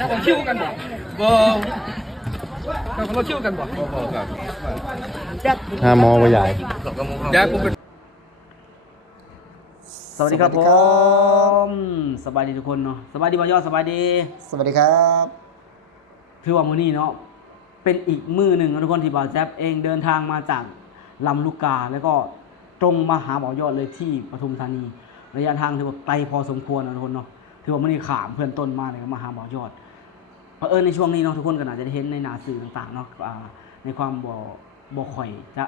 นักของชิวกันบ่นักของเราชิวกันบ่หาหมอบ่ใหญ่ยากูเป็นสวัสดีครับผมสบายดีทุกคนเนาะสบายดีบ่ยอดสบายดีสวัสดีครับถือว่ามื้อนี้เนาะเป็นอีกมื้อหนึ่งทุกคนที่บ่าวแจ๊บเองเดินทางมาจากลำลูกกาแล้วก็ตรงมาหาบ่าวยอดเลยที่ปทุมธานีระยะทางถือว่าไกลพอสมควรนะทุกคนเนาะถือว่ามื้อนี้ขามเพื่อนต้นมาเลยมาหาบ่าวยอดเผอิญในช่วงนี้เนาะทุกคนก็น่าจะได้เห็นในหน้าสื่อต่างๆเนาะในความบ่ค่อยจะ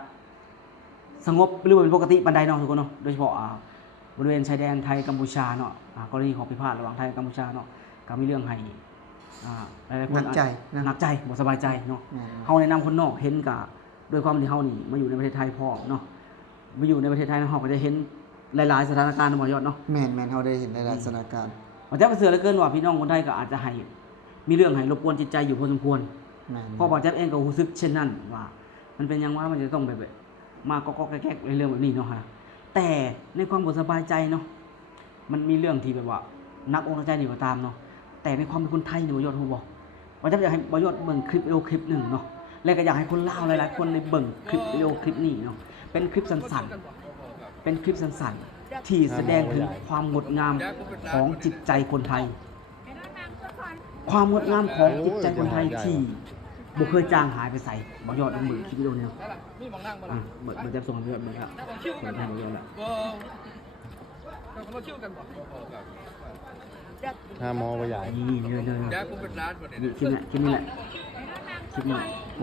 สงบหรือว่าเป็นปกติปานใดเนาะทุกคนเนาะโดยเฉพาะบริเวณชายแดนไทยกัมพูชาเนาะกรณีของพิพาทระหว่างไทยกัมพูชาเนาะก็มีเรื่องให้หลายๆคนหนักใจบ่สบายใจเนาะเฮาแนะนำคนนอกเห็นกับด้วยความที่เฮานี่มาอยู่ในประเทศไทยพร้อมเนาะมาอยู่ในประเทศไทยเฮาก็จะเห็นหลายๆสถานการณ์บ่ยอดเนาะแม่นเฮาได้เห็นหลายๆสถานการณ์บ่จับเสือเหลือเกินว่าพี่น้องคนไทยก็อาจจะให้มีเรื่องให้รบกวนจิตใจอยู่พอสมควรเพราะบ่จับเองก็รู้สึกเช่นนั้นว่ามันเป็นยังว่ามันจะต้องแบบมาก๊อกๆแก๊กๆเรื่องแบบนี้เนาะฮะแต่ในความบ่สบายใจเนาะมันมีเรื่องที่แบบว่านักอกนักใจนี่ก็ตามเนาะแต่ในความเป็นคนไทยนี่บ่ยอดฮู้บ่ว่าจะอยากให้บ่ยอดเบิ่งคลิปวิดีโอคลิปนึงเนาะแล้วก็อยากให้คนลาวหลายๆคนได้เบิ่งคลิปวิดีโอคลิปนี้เนาะเป็นคลิปสั้นๆเป็นคลิปสั้นๆที่แสดงถึงความงดงามของจิตใจคนไทยความงดงามของจิตใจคนไทยที่บ่เคยจางหายไปใส่บ่ยอดลงมือคลิปวิดีโอนี้เบิดจะส่งเยอะเลยครับคนไทยบ่ยอดละนักของเราชิวกันบ่หาหมอบ่ใหญ่นี่ยากูเป็นร้านบ่เนี่ยคลิปนี้แหละคลิปนี้โ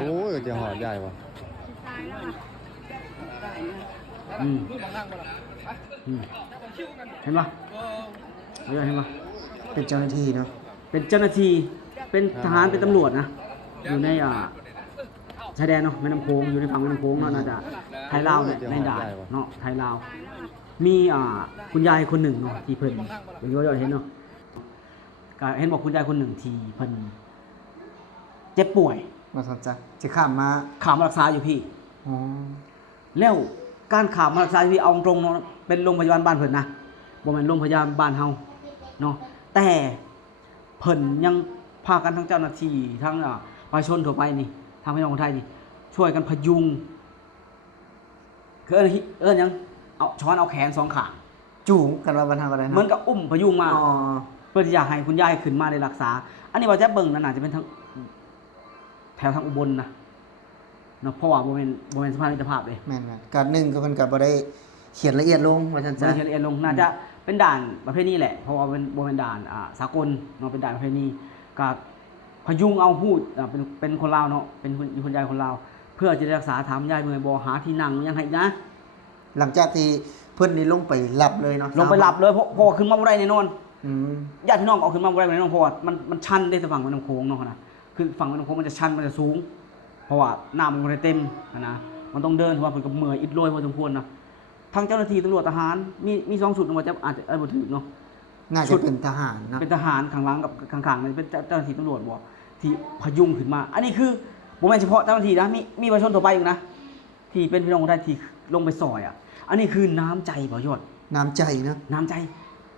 อ้ยจะหอดใหญ่ว่ะเห็นปะเห็นปะเป็นเจ้าหน้าที่เนาะเป็นเจ้าหน้าที่เป็นทหารเป็นตำรวจนะอยู่ในชายแดนเนาะแม่น้ำโขงอยู่ในฝั่งแม่น้ำโขงเนาะน่าจะไทยลาวเนี่ยในด่านเนาะไทยลาวมีคุณยายคนหนึ่งเนาะที่เพิ่นอย่างที่เราเห็นเนาะก็เห็นบอกคุณยายคนหนึ่งที่เพิ่นเจ็บป่วยมาสนใจจะข้ามมารักษาอยู่พี่แล้วการข่าวมารักษาอยู่พี่เอาตรงเนาะเป็นโรงพยาบาลบ้านเพิ่นนะบ่แม่นโรงพยาบาลบ้านเฮาเนาะแต่เพิ่นยังพากันทั้งเจ้าหน้าที่ทั้งประชาชนทั่วไปนี่ทางพี่น้องคนไทยนี่ช่วยกันพยุงคือเอิ้นยังเอาช้อนเอาแขนสองข้างจูงกันว่าบรรทัดอะไรนะเหมือนกับอุ้มพยุงมาเพื่อที่จะให้คุณยายขึ้นมาได้รักษาอันนี้ว่าจะเบิ่งนั่นอาจจะเป็นทั้งแถวทางอุบลนะเนาะเพราะว่าบ่แม่นสภาพมิตรภาพเลยแม่นการหนึ่งก็เพิ่นก็บ่ได้เขียนละเอียดลงว่าซั่นๆเขียนละเอียดลงน่าจะเป็นด่านประเภทนี้แหละเพราะว่าเป็นบ่แม่นด่านสากลเนาะเป็นด่านประเภทนี้ก็พยุงเอาพูดเป็นคนลาวเนาะเป็นคุณยายคนลาวเพื่อจะรักษาถามยายเมื่อยบ่หาที่นั่งยังให้นะหลังจากที่เพิ่นนี่ลงไปหลับเลยเนาะลงไปหลับเลยเพราะว่าขึ้นมาบ่ได้แน่นอนญาติพี่น้องเอาขึ้นมาบ่ได้แน่นอนเพราะว่ามันชันได้ฝั่งแม่น้ำโขงเนาะนะคือฝั่งแม่น้ำโขงมันจะชันมันจะสูงเพราะว่าน้ำมันบ่ได้เต็มนะมันต้องเดินเพราะว่าเพิ่นก็เมื่อยอิดโรยพอสมควรนะทางเจ้าหน้าที่ตำรวจทหารมี2ชุดว่าจะอาจจะบ่ถึงเนาะน่าจะเป็นทหารนะเป็นทหารข้างหลังกับข้างๆมันเป็นเจ้าหน้าที่ตำรวจบ่ที่พยุงขึ้นมาอันนี้คือบ่แม่นเฉพาะเจ้าหน้าที่นะมีประชาชนทั่วไปอีกนะที่เป็นพี่น้องคนไทยที่ลงไปซอยอันนี้คือน้ำใจบ่ยอดน้ำใจนะน้ำใจ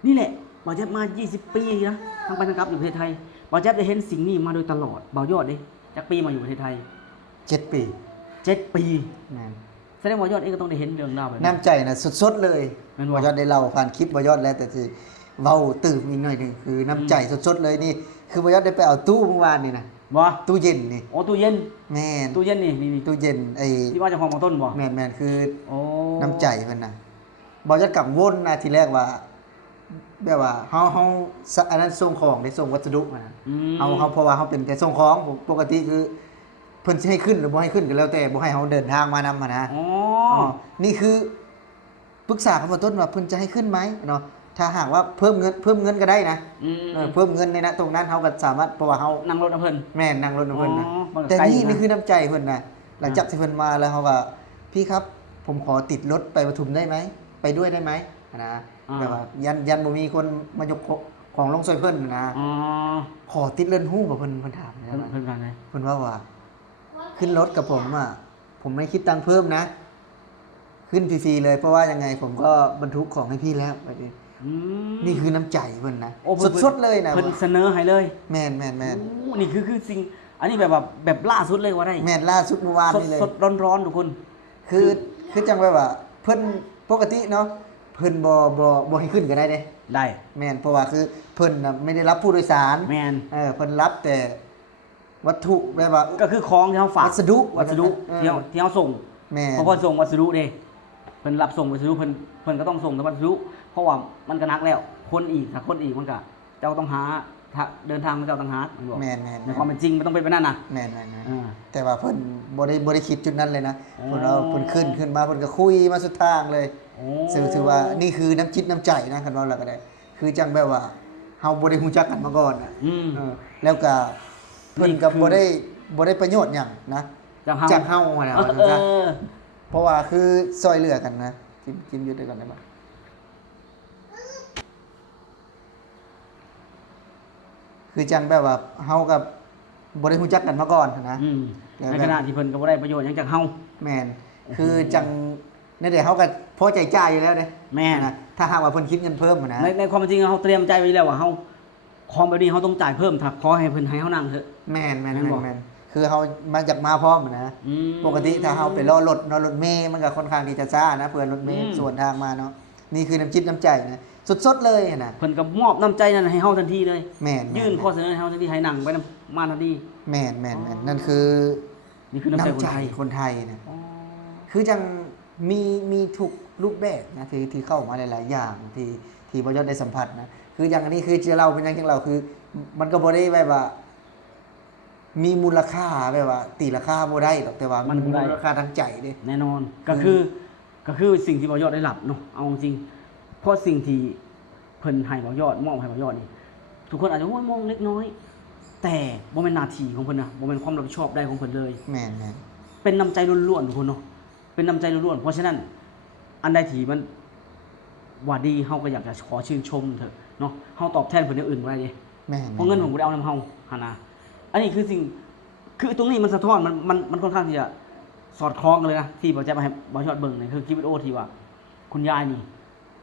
นี่แหละบ่าวแจ๊บมา20ปีนะทางไปทางกลับอยู่ประเทศไทยบ่าวแจ๊บได้เห็นสิ่งนี้มาโดยตลอดบ่าวยอดเด้จักปีมาอยู่ประเทศไทย7 ปีแม่นแสดงว่ายอดเองก็ต้องได้เห็นเรื่องราวแบบนี้น้ำใจน่ะสดๆเลยบ่ยอดได้เล่าผ่านคลิปบ่ยอดแล้วแต่ที่เว้าตื่มอีกหน่อยนึงคือน้ำใจสดๆเลยนี่คือบ่ยอดได้ไปเอาตู้เมื่อวานนี่นะบ่ตู้เย็นนี่โอ้ตู้เย็นแม่นตู้เย็นนี่ตู้เย็นที่ว่าเจ้าของต้นบ่แม่นคือน้ำใจเพิ่นน่ะบ่ยอดกังวลนะทีแรกว่าแบบว่าเฮาอันนั้นส่งของได้ส่งวัสดุมาเฮาเพราะว่าเฮาเป็นแต่ส่งของปกติคือเพิ่นสิให้ขึ้นหรือบ่ให้ขึ้นก็แล้วแต่บ่ให้เฮาเดินทางมานำนะนี่คือปรึกษากับต้นว่าเพิ่นจะให้ขึ้นไหมเนาะถ้าหากว่าเพิ่มเงินก็ได้นะเพิ่มเงินในตรงนั้นเฮาก็สามารถเพราะว่าเฮานั่งรถเพิ่นแม่นั่งรถเพิ่นนะแต่นี่คือน้ำใจเพิ่นน่ะหลังจากที่เพิ่นมาแล้วเฮาก็พี่ครับผมขอติดรถไปปทุมได้ไหมไปด้วยได้ไหมนะแบบว่ายันบ่มีคนมายกของลงซอยเพิ่นนะขอติดเรือนฮู้บ่เพิ่นถามเพิ่นว่าไงเพิ่นว่าขึ้นรถกับผมผมไม่คิดตังค์เพิ่มนะขึ้นฟรีๆเลยเพราะว่ายังไงผมก็บรรทุกของให้พี่แล้ว อืม นี่คือน้ำใจเพิ่นนะ โอ้เพิ่น สดๆเลยนะ เพิ่นเสนอให้เลย แม่นแม่นแม่น โอ้นี่คือสิ่งอันนี้แบบว่าแบบล่าสุดเลยว่าได้ แม่นล่าสุดเมื่อวานนี่เลย สดร้อนๆทุกคน คือจังว่าเพิ่นปกติเนาะเพิ่นบ่ให้ขึ้นก็ได้เด้ ได้ แม่นเพราะว่าคือเพิ่นน่ะไม่ได้รับผู้โดยสาร แม่น เพิ่นรับแต่วัตถุแบบว่า ก็คือของที่เขาฝาก วัสดุ ที่เขาส่ง แม่น เพราะเพิ่นส่งวัสดุเด้เพิ่นรับส่งวัสดุเพิ่นก็ต้องส่งแต่วัสดุเพราะว่ามันก็หนักแล้วคนอีกถ้าคนอีกมันก็เจ้าต้องหาถ้าเดินทางมันเจ้าต้องหามันบอก แม่นแม่น ในความเป็นจริงมันต้องเป็นไปนั่นน่ะ แม่นแม่นแม่น อ่า แต่ว่าเพิ่นบ่ได้คิดจุดนั้นเลยนะ อ๋อ เพิ่นเอาเพิ่นขึ้นมาเพิ่นก็คุยมาสุดทางเลย โอ้ ถือว่านี่คือน้ำจิตน้ำใจนะคันว่าแล้วก็ได้ คือจังแบบว่าเฮาบ่ได้ฮู้จักกันมาก่อนน่ะ อืม แล้วก็เพิ่นก็ นี่คือ บ่ได้ประโยชน์หยังนะ จากเฮา เฮาอะนะ เออ เพราะว่าคือซอยเหลือกันนะกินอยู่ด้วยกันได้บ่คือจังแบบว่าเฮากับบ่ได้ฮู้จักกันมาก่อนนะ อืม แล้ว ในขณะที่เพิ่นก็บ่ได้ประโยชน์หยังจากเฮา แม่นคือจังในเดี๋ยวเฮาก็พอใจจ่ายอยู่แล้วเด้ แม่น นะถ้าหากว่าเพิ่นคิดเงินเพิ่มอะนะ ในความเป็นจริงเฮาเตรียมใจไว้แล้วว่าเฮาของแบบนี้เฮาต้องจ่ายเพิ่มถ้าขอให้เพิ่นให้เฮานั่งเถอะ แม่นแม่น แม่นบ่ แม่นคือเฮามาจากมาพร้อมอะนะ อืม ปกติถ้าเฮาไปรอรถเมล์มันก็ค่อนข้างที่จะช้านะเพื่อนรถเมล์ อืม ส่วนทางมาเนาะนี่คือน้ำจิตน้ำใจนะสดๆเลยนะ เพิ่นก็มอบน้ำใจนั้นให้เฮาทันทีเลย แม่น ยื่นข้อเสนอให้เฮาทันทีให้นั่งไปนำมาทันที แม่นแม่นแม่นนั่นคือ นี่คือน้ำใจคนไทย คนไทยนะ อ๋อ คือจังมีทุกรูปแบบนะที่เข้ามาหลายๆอย่างที่บ่ยอดได้สัมผัสนะคืออย่างอันนี้คือจะเล่าเป็นอย่างที่เราคือ มันก็บ่ได้แบบว่า มีมูลค่าแบบว่า ตีราคาบ่ได้หรอกแต่ว่ามันมีมูลค่าทางใจเด้ แน่นอนก็คือสิ่งที่บ่ยอดได้รับเนาะเอาจริงเพราะสิ่งที่เพิ่นให้บ่ยอดมอบให้บ่ยอดนี่ทุกคนอาจจะมองเล็กน้อย แต่บ่แม่นหน้าที่ของเพิ่นนะบ่แม่นความรับผิดชอบได้ของเพิ่นเลย แม่นแม่น เป็นน้ำใจล้วนๆทุกคนเนาะเป็นน้ำใจล้วนๆเพราะฉะนั้น อันใดที่มันว่าดีเฮาก็อยากจะขอชื่นชมเถอะเนาะเฮาตอบแทนเพิ่นอย่างอื่นบ่ได้เด้ แม่น เพราะเงินผมบ่ได้เอานำเฮาหั่นนะอันนี้คือสิ่งคือตรงนี้มันสะท้อนมันค่อนข้างที่จะสอดคล้องกันเลยนะที่บ่จะมาให้บ่ยอดเบิ่งนี่คือคลิปวิดีโอที่ว่า คุณยายนี่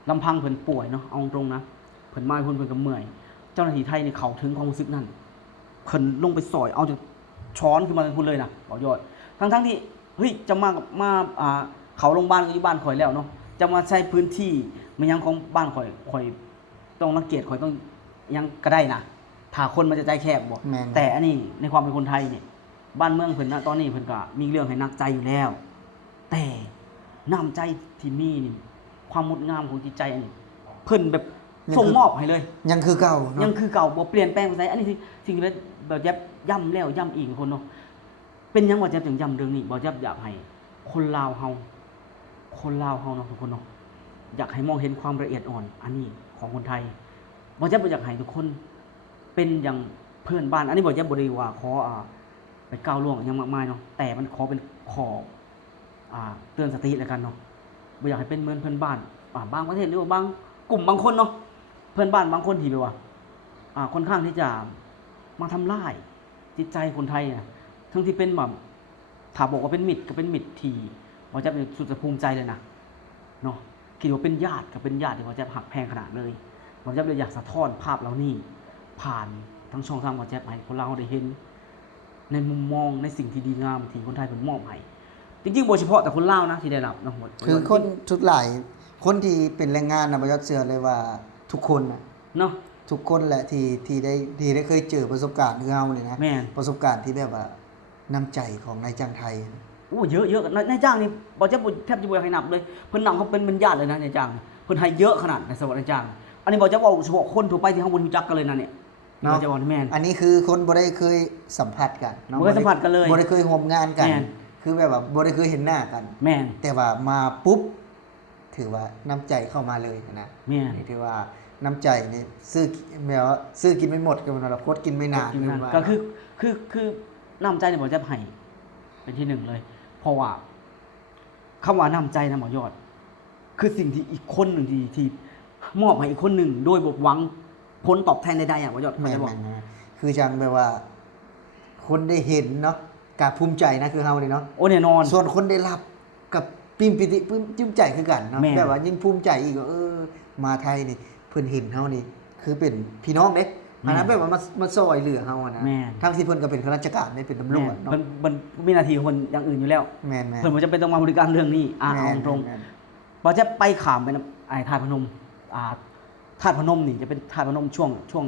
ลำพังเพิ่นป่วยเนาะเอาตรงๆนะเพิ่นมาเพิ่นก็เมื่อยเจ้าหน้าที่ไทยนี่เข้าถึงความรู้สึกนั้นเพิ่นลงไปสอยเอาจากช้อนขึ้นมาคุณเลยนะบ่ยอดทั้งที่เฮ้ยจะมาเขาโรงพยาบาลก็อยู่บ้านข่อยแล้วเนาะจะมาใช้พื้นที่มันยังของบ้านข่อยต้องรังเกียจข่อยต้องยังก็ได้นะถ้าคนมันจะใจแคบบ่ แม่น แต่อันนี้ในความเป็นคนไทยเนี่ยบ้านเมืองเพิ่นนะตอนนี้เพิ่นก็มีเรื่องให้หนักใจอยู่แล้ว แต่น้ำใจที่มีนี่ความงดงามของจิตใจอันนี้เพิ่นแบบส่งมอบให้เลย ยังคือเก่าเนาะ ยังคือเก่าบ่เปลี่ยนแปลงไปไสอันนี้สิ่งที่แบบยับย่ำแล้วย่ำอีกคนเนาะเป็นหยังว่าจะถึงย่ำเรื่องนี้บ่จะอยากให้คนลาวเฮาเนาะทุกคนเนาะอยากให้มองเห็นความละเอียดอ่อน อันนี้ของคนไทยบ่จะอยากให้ทุกคนเป็นอย่างเพื่อนบ้าน อันนี้บ่จะบ่ได้ว่าขอไปก้าวล่วงอยังมากมายเนาะแต่มันขอเป็นขอเตือนสติแล้วกันเนาะบ่อยากให้เป็นเหมือนเพื่อนบ้านบางประเทศหรือว่าบางกลุ่มบางคนเนาะเพื่อนบ้านบางคนที่แบบว่าค่อนข้างที่จะมาทำลายจิตใจคนไทยนะทั้งที่เป็นแบบถ้าบอกว่าเป็นมิตรก็เป็นมิตรที่ว่าจะเป็นสุดจะภูมิใจเลยนะเนาะคิดว่าเป็นญาติกับเป็นญาติที่ว่าจะหักแพงขนาดเลยว่าจะเลยอยากสะท้อนภาพเหล่านี้ผ่านทั้งช่องทางว่าจะให้คนเราได้เห็นในมุมมองในสิ่งที่ดีงามที่คนไทยเป็นมอบให้จริงๆบ่เฉพาะแต่คนลาวนะที่ได้รับนะหมด คือคนทุกหลายคนที่เป็นแรงงานนะบ่ยอดเชื่อเลยว่าทุกคนนะ เนาะ ทุกคนแหละที่ได้เคยเจอประสบการณ์คือเฮานี่นะ แม่น ประสบการณ์ที่แบบว่าน้ำใจของนายจ้างไทย โอ้เยอะนายจ้างนี่บ่จะแทบจะบ่อยากให้นับเลยเพิ่นนำเขาเป็นญาติเลยนะนายจ้างเพิ่นให้เยอะขนาดในสวัสดิ์นายจ้างอันนี้บ่จะเว้าเฉพาะคนทั่วไปที่เฮาบ่รู้จักกันเลยนะเนี่ยบ่จะว่าแม่น อันนี้คือคนบ่ได้เคยสัมผัสกันเนาะ บ่เคยสัมผัสกันเลย บ่ได้เคยร่วมงานกัน แม่น คือแบบว่าบ่ได้เคยเห็นหน้ากัน แม่น แต่ว่ามาปุ๊บถือว่าน้ำใจเข้ามาเลยนะ แม่น นี่ถือว่าน้ำใจนี่ซื้อแบบว่าซื้อกินไม่หมดก็มันว่าคดกินไม่นาน กินนั่น ว่า ก็คือน้ำใจเนี่ยบ่จะให้เป็นที่หนึ่งเลย เพราะว่าคำว่าน้ำใจนะหมอยอด คือสิ่งที่อีกคนหนึ่งที่มอบให้อีกคนหนึ่งโดยบ่หวังผลตอบแทนใดๆอ่ะหมอยอด แม่ จะบอก นๆคือจังแบบว่า คนได้เห็นเนาะกาภูมิใจนะคือเฮานี่เนาะ โอ้แน่นอน ส่วนคนได้รับกับปิ่มปิติปลื้มใจคือกันเนาะ แม่น แบบว่ายิ่งภูมิใจอีกว่ามาไทยนี่ เพิ่นเห็นเฮานี่คือเป็นพี่น้องเด้อันนั้นแบบว่ามาซอยเหลือเฮาอะนะ แม่น ทั้งที่เพิ่นก็เป็นข้าราชการได้เป็นตำรวจเนาะ เพิ่นมีหน้าที่ของเพิ่นอย่างอื่นอยู่แล้ว แม่นๆ เพิ่นบ่จำเป็นต้องมาบริการเรื่องนี้เอา แม่น ตรง แม่น บ่จะไปขามไปนะไอ้ธาตุพนมธาตุพนมนี่จะเป็นธาตุพนมช่วง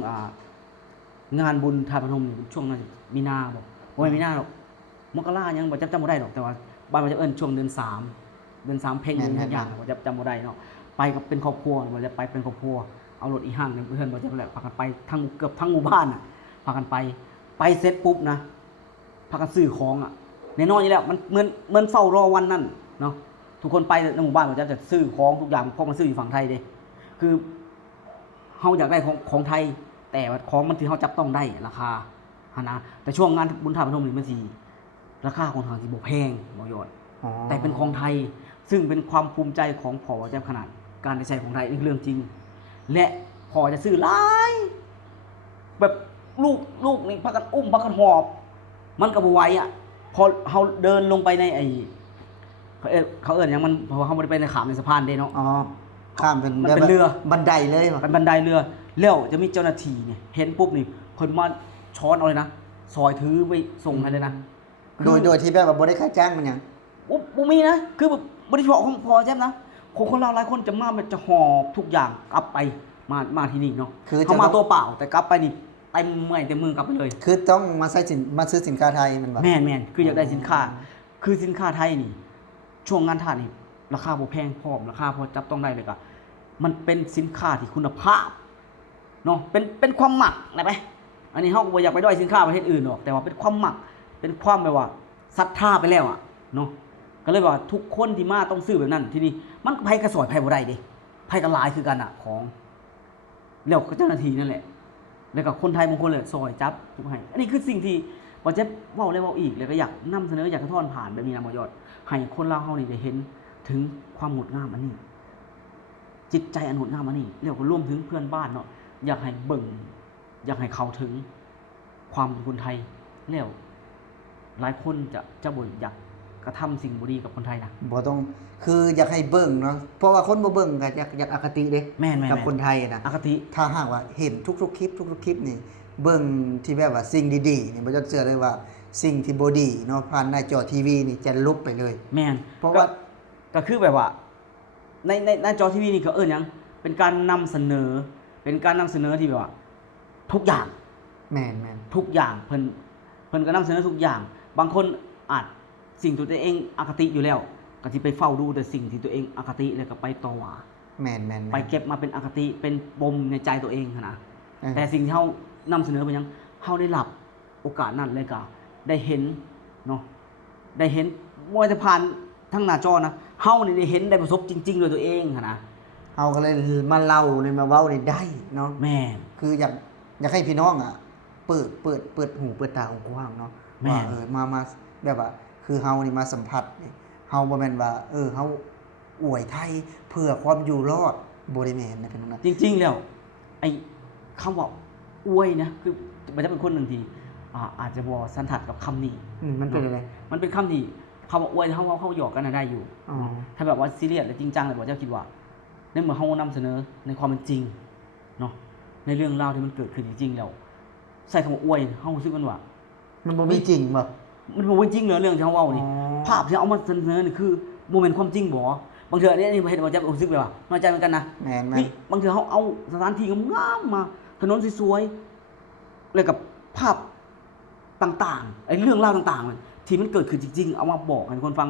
งานบุญธาตุพนมนี่ช่วงนั้นมีนาบ่แม่นมีนาหรอกมกรายังบ่จำบ่ได้หรอกแต่ว่าบ้านมันจะเอิ้นช่วงเดือน3เพ่ง แม่นๆ ทุกอย่างบ่จำบ่ได้เนาะไปกับเป็นครอบครัวบ่จะไปเป็นครอบครัวเอารถอีห้างเนี่ยเพื่อนบ่จะแหละพากันไปทั้งเกือบทั้งหมู่บ้านน่ะพากันไปเสร็จปุ๊บนะพากันซื้อของอ่ะแน่นอนอยู่แล้วมันเหมือนเฝ้ารอวันนั้นเนาะทุกคนไปในหมู่บ้านบ่จะซื้อของทุกอย่างเพราะมันซื้ออยู่ฝั่งไทยเด้คือเฮาอยากได้ของไทยแต่ว่าของมันที่เฮาจับต้องได้ราคาหานะแต่ช่วงงานบุญธาตุพนมนี่มันสิราคาของทางสิบ่แพงบ่ยอด อ๋อ แต่เป็นของไทยซึ่งเป็นความภูมิใจของพ่อแจ๊บขนาดการได้ใช้ของไทยนี่คือเรื่องจริง และพ่อจะซื้อหลายแบบลูกนี่พากันอุ้มพากันหอบ มันก็บ่ไหวอ่ะพอเฮาเดินลงไปในไอ้เขาเอิ้นหยังมันเพราะว่าเฮาบ่ได้ไปในขามในสะพานเด้เนาะ อ๋อข้ามเป็น มันเป็นเรือ บันไดเลยว่ะ เป็นบันไดเรือแล้วจะมีเจ้าหน้าที่เนี่ยเห็นปุ๊บนี่เพิ่นมาช้อนเอาเลยนะซอยถือไปส่งให้เลยนะ โดยที่แบบว่าบ่ได้ค่าจ้างมันหยัง บ่มีนะคือแบบบ่ได้เฉพาะของพอแจ๊บนะคนลาวหลายคนจะมาแบบจะหอบทุกอย่างกลับไปมาที่นี่เนาะ คือจะ เขามาตัวเปล่าแต่กลับไปนี่เต็มเมื่อยเต็มมือกลับไปเลย คือต้องมาซื้อสินค้าไทยมันบ่ แม่นคืออยากได้สินค้า คือสินค้าไทยนี่ ช่วงงานทาสนี่ราคาบ่แพงพร้อมราคาพอจับต้องได้เลยก็มันเป็นสินค้าที่คุณภาพเนาะเป็นความหมักได้ไหมอันนี้เฮาก็บ่อยากไปด้อยสินค้าประเทศอื่นหรอกแต่ว่าเป็นความหมักเป็นความแบบว่าศรัทธาไปแล้วอ่ะเนาะก็เลยว่าทุกคนที่มาต้องซื้อแบบนั้นที่นี่มันไผกระสอยไผบ่ได้เด้ไผก็หลายคือกันอ่ะของแล้วก็เจ้าหน้าที่นั่นแหละ แล้วก็คนไทยบางคนเลยซอยจับทุกให้อันนี้คือสิ่งที่ว่าจะเว้าแล้วเว้าอีกแล้วก็อยากนำเสนออยากกระท้อนผ่านแบบนี้นะบ่ยอดให้คนลาวเฮานี่ได้เห็นถึงความงดงามอันนี้ จิตใจอันงดงามอันนี้แล้วก็รวมถึงเพื่อนบ้านเนาะอยากให้เบิ่งอยากให้เข้าถึงความเป็นคนไทยแล้วหลายคนจะบ่อยากกระทำสิ่งบ่ดีกับคนไทยนะ บ่ต้องคืออยากให้เบิ่งเนาะเพราะว่าคนบ่เบิ่งก็อยากอคติเด้ แม่นๆ กับคนไทยนะ อคติ ถ้าหากว่าเห็นทุกๆคลิปนี่เบิ่งที่แบบว่าสิ่งดีๆนี่บ่จะเชื่อเลยว่าสิ่งที่บ่ดีเนาะผ่านหน้าจอทีวีนี่จะลบไปเลย แม่น เพราะว่า ก็คือแบบว่าในหน้าจอทีวีนี่เขาเอิ้นหยังเป็นการนำเสนอเป็นการนำเสนอที่แบบว่า ทุกอย่าง แม่น ทุกอย่างเพิ่นก็นำเสนอทุกอย่าง บางคนอาจสิ่งที่ตัวเองอคติอยู่แล้วก็สิไปเฝ้าดูแต่สิ่งที่ตัวเองอคติแล้วก็ไปต่อว่า แม่นๆ ไปเก็บมาเป็นอคติเป็นปมในใจตัวเองหั้นนะ เออ แต่สิ่งที่เฮานำเสนอไปยังเฮาได้รับโอกาสนั้นเลยก็ได้เห็นเนาะได้เห็นบ่ว่าจะผ่านทั้งหน้าจอนะเฮานี่ได้เห็นได้ประสบจริงๆด้วยตัวเองหั้นนะ เฮาก็เลยมาเล่าในมาเว้านี่ได้เนาะ แม่น คืออยากให้พี่น้องอ่ะเปิดหูเปิดตากว้างๆเนาะ แม่น ว่ามาแบบว่าคือเฮานี่มาสัมผัสนี่เฮาบ่แม่นว่าเฮาอวยไทยเพื่อความอยู่รอดบ่ได้แม่นนะพี่น้องนะ จริงๆแล้วไอ้คำว่าอวยนะคือมันจะเป็นคนหนึ่งที่อาจจะบ่สันทัดกับคำนี้ มันเป็นอะไร มันเป็นคำที่คำว่าอวยเขาหยอกกันนะได้อยู่ อ๋อ ถ้าแบบว่าซีเรียสหรือจริงจังเลยบอกเจ้าคิดว่าในเมื่อเขานำเสนอในความเป็นจริงเนาะในเรื่องราวที่มันเกิดขึ้นจริงๆแล้วใส่คำว่าอวยเขารู้สึกกันว่า มันบ่มีจริงบ่ มันบ่เป็นจริงเหรอเรื่องที่เขาเว้านี่ อ๋อ ภาพที่เอามาเสนอนี่คือโมเมนต์ความจริงบ่บางเทื่อเนี่ยนี่เห็นว่าจะรู้สึกแบบว่าน้อยใจเหมือนกันนะ แม่น นี่บางเทื่อเขาเอาสถานที่งามๆมาถนนสวยๆแล้วกับภาพต่างๆไอ้เรื่องราวต่างๆที่มันเกิดขึ้นจริงๆเอามาบอกให้คนฟัง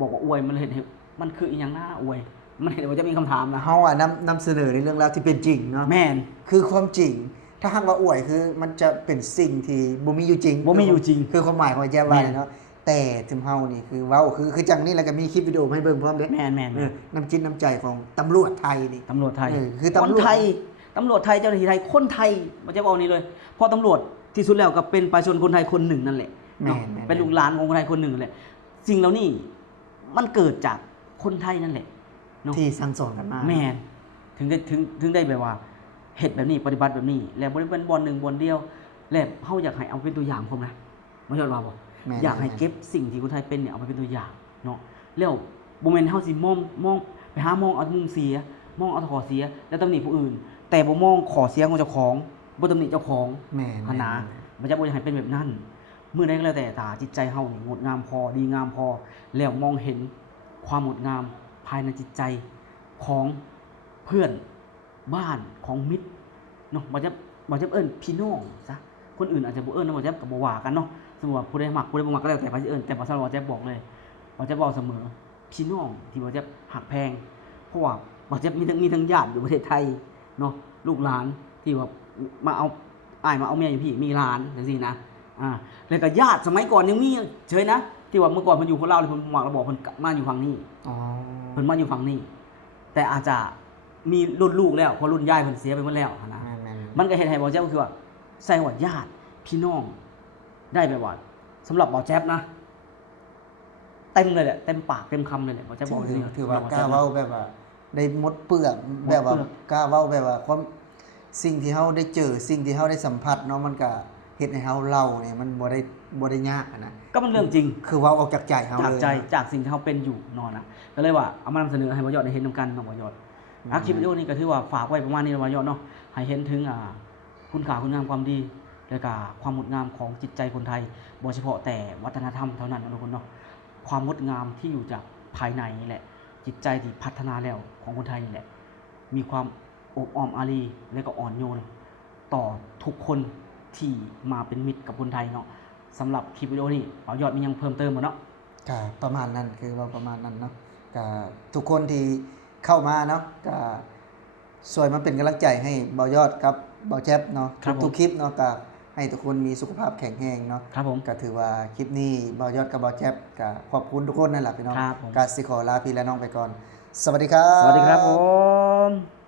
บอกว่าอวยมันเห็นมันคืออีหยังหน้าอวย มันเห็นว่าจะมีคำถามนะ เฮาอ่ะนำเสนอในเรื่องราวที่เป็นจริงเนาะ แม่น คือความจริง ถ้าหากว่าอวยคือมันจะเป็นสิ่งที่บ่มีอยู่จริง บ่มีอยู่จริง คือความหมายของแจ๊บว่าเนาะแต่ถึงเฮานี่คือเว้าคือจังนี้แล้วก็มีคลิปวิดีโอมาให้เบิ่งพร้อมเด้ แม่น น้ำจิตน้ำใจของตำรวจไทยนี่ ตำรวจไทย คือตำรวจ คนไทยตำรวจไทยเจ้าหน้าที่ไทยคนไทยมันจะบอกนี้เลยเพราะตำรวจที่สุดแล้วก็เป็นประชาชนคนไทยคนหนึ่งนั่นแหละเนาะเป็นลูกหลานของคนไทยคนหนึ่งนั่นแหละสิ่งเหล่านี้มันเกิดจากคนไทยนั่นแหละเนาะ ที่สั่งสอนกันมา แม่นถึงได้แบบว่าเฮ็ดแบบนี้ปฏิบัติแบบนี้ แล้วบ่ได้เป็นบอลหนึ่งบอลเดียวแล้วเฮาอยากให้เอาเป็นตัวอย่างผมนะบ่ยอดว่าบ่ แม่น อยากให้เก็บสิ่งที่คนไทยเป็นเนี่ยเอาไปเป็นตัวอย่างเนาะแล้วบ่แม่นเฮาสิมองไปหามองเอามุมเสียมองเอาข้อเสียแล้วตำหนิผู้อื่น แต่บ่มองขอเสียของเจ้าของบ่ตำหนิเจ้าของ แม่น หันนะบ่จะบ่อยากให้เป็นแบบนั้นมื้อใดก็แล้วแต่ตาจิตใจเฮานี่งดงามพอดีงามพอแล้วมองเห็นความงดงามภายในจิตใจของเพื่อนบ้านของมิตรเนาะบ่จะเอิ้นพี่น้องซะคนอื่นอาจจะบ่เอิ้นนะบ่จะก็บ่ว่ากันเนาะสมมุติว่าผู้ใดมักผู้ใดบ่มักก็แล้วแต่ไผสิเอิ้นแต่บ่สำหรับบ่จะบอกเลยบ่จะบอกเสมอพี่น้องที่บ่จะหักแพงเพราะว่าบ่จะมีทั้งญาติอยู่ประเทศไทยเนาะลูกหลานที่ว่ามาเอาอ้ายมาเอาเมียอยู่พี่มีหลานจังซี่นะแล้วก็ญาติสมัยก่อนยังมีเฉยนะที่ว่าเมื่อก่อนเพิ่นอยู่คนลาวเลยเพิ่นมักระบอกเพิ่นมาอยู่ฝั่งนี้ อ๋อ เพิ่นมาอยู่ฝั่งนี้แต่อาจจะมีรุ่นลูกแล้วเพราะรุ่นยายเพิ่นเสียไปหมดแล้วนะ แม่น มันก็เฮ็ดให้บ่าวแจ๊บก็คือว่าใส่ว่าญาติพี่น้องได้แบบว่าสำหรับบ่าวแจ๊บนะเต็มเลยแหละเต็มปากเต็มคำเลยแหละบ่าวแจ๊บบอกเลย ถือว่ากล้าเว้าแบบว่าได้หมดเปลือกแบบว่ากล้าเว้าแบบว่าความสิ่งที่เฮาได้เจอสิ่งที่เฮาได้สัมผัสเนาะมันก็เฮ็ดให้เฮาเล่าเนี่ยมันบ่ได้ยากอะนะ ก็มันเรื่องจริง คือเว้าออกจากใจเฮา จาก เลย ใจจากสิ่งที่เขาเป็นอยู่นอนนะก็เลยว่าเอามานำเสนอให้บ่าวยอดได้เห็นนำกันเนาะบ่าวยอดคลิปวิดีโอนี้ก็ถือว่าฝากไว้ประมาณนี้นะบ่าวยอดเนาะให้เห็นถึงคุณค่าคุณงามความดีและก็ความงดงามของจิตใจคนไทยบ่เฉพาะแต่วัฒนธรรมเท่านั้นนะทุกคนเนาะความงดงามที่อยู่จากภายในนี่แหละจิตใจที่พัฒนาแล้วของคนไทยนี่แหละมีความอบอ้อมอารีและก็อ่อนโยนต่อทุกคนที่มาเป็นมิตรกับคนไทยเนาะสำหรับคลิปวิดีโอนี้บ่าวยอดมียังเพิ่มเติมบ่เนาะ ก็ประมาณนั้นคือว่าประมาณนั้นเนาะก็ทุกคนที่เข้ามาเนาะก็ช่วยมาเป็นกำลังใจให้เบายอดกับเบาแจ๊บเนาะ ครับผม ทุกๆคลิปเนาะก็ให้ทุกคนมีสุขภาพแข็งแรงเนาะ ครับผม ก็ถือว่าคลิปนี้เบายอดกับเบาแจ๊บก็ขอบคุณทุกคนนั่นแหละพี่น้อง ครับผม ก็สิขอลาพี่และน้องไปก่อน สวัสดีครับ สวัสดีครับผม